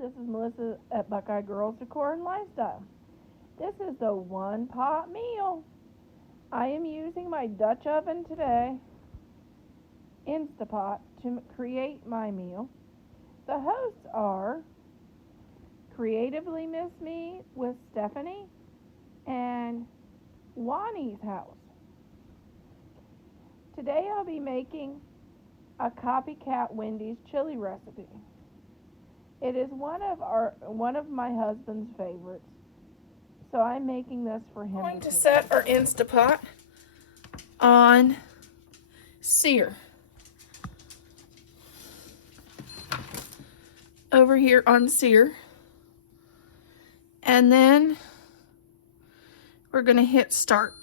this is Melissa at Buckeye Girls Decor and Lifestyle. This is the one pot meal. I am using my Dutch oven today, Instapot, to create my meal. The hosts are Creatively Miss Me with Stephanie and Wani's House. Today I'll be making a copycat Wendy's chili recipe. It is one of my husband's favorites, so I'm making this for him. I'm going to set our Instapot on sear. Over here on sear. And then we're going to hit start.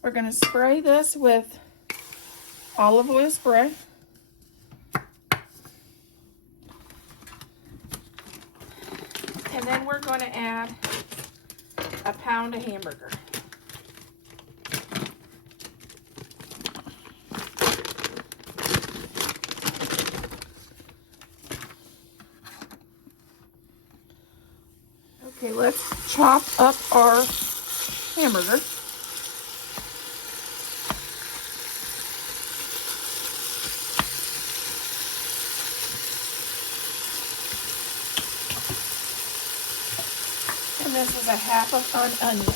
We're going to spray this with olive oil spray. And then we're going to add a pound of hamburger. Okay, let's chop up our hamburger. And this is a half of an onion.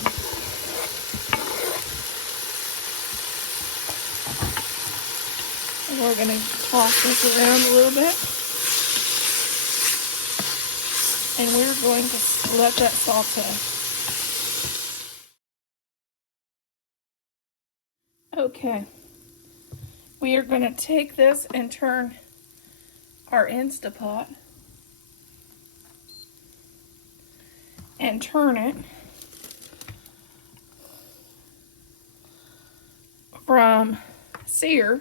And we're going to toss this around a little bit. And we're going to let that saute. Okay. We are going to take this and turn our Instapot and turn it from sear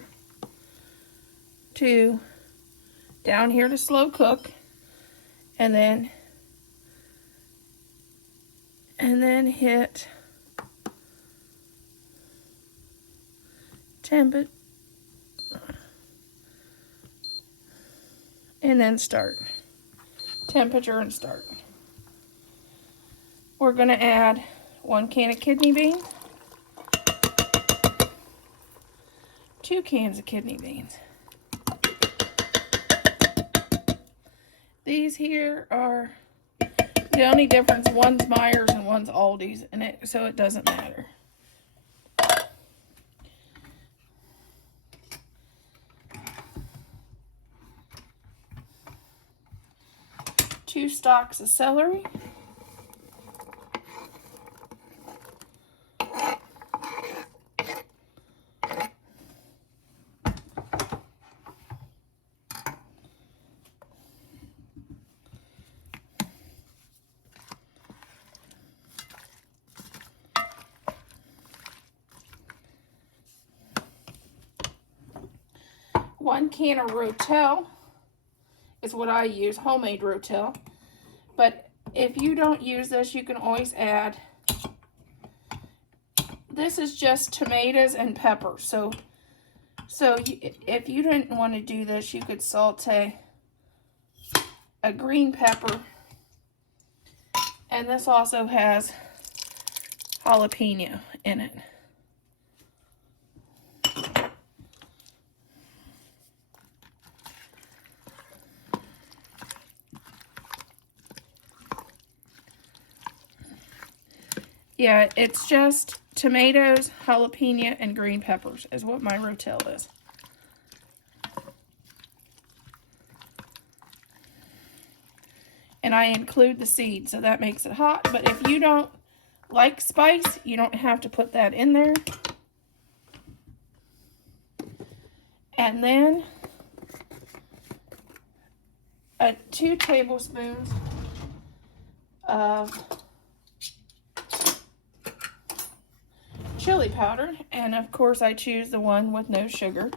to down here to slow cook, and then hit temperature and then start. Temperature and start. We're going to add 1 can of kidney beans, 2 cans of kidney beans. These here are the only difference. One's Myers and one's Aldi's, and so it doesn't matter. Two stalks of celery. One can of Rotel is what I use, homemade Rotel. But if you don't use this, you can always add, this is just tomatoes and pepper. So if you didn't want to do this, you could saute a green pepper. And this also has jalapeno in it. Yeah, it's just tomatoes, jalapeno, and green peppers is what my Rotel is. And I include the seed, so that makes it hot. But if you don't like spice, you don't have to put that in there. And then 2 tablespoons of chili powder, and of course I choose the one with no sugar.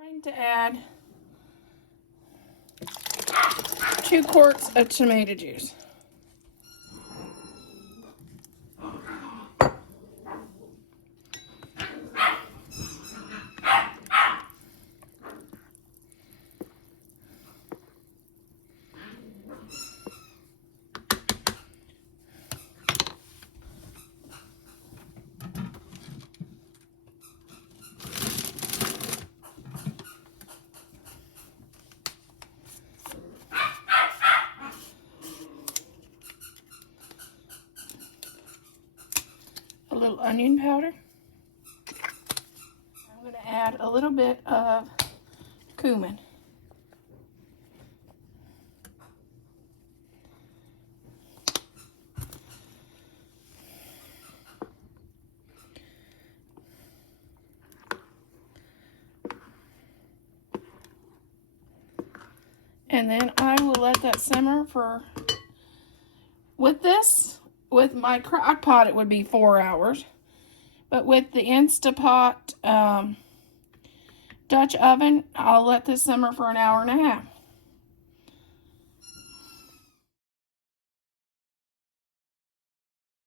I'm going to add 2 quarts of tomato juice. A little onion powder. I'm going to add a little bit of cumin. And then I will let that simmer for, with my crock pot, it would be 4 hours. But with the Instapot Dutch oven, I'll let this simmer for 1.5 hours.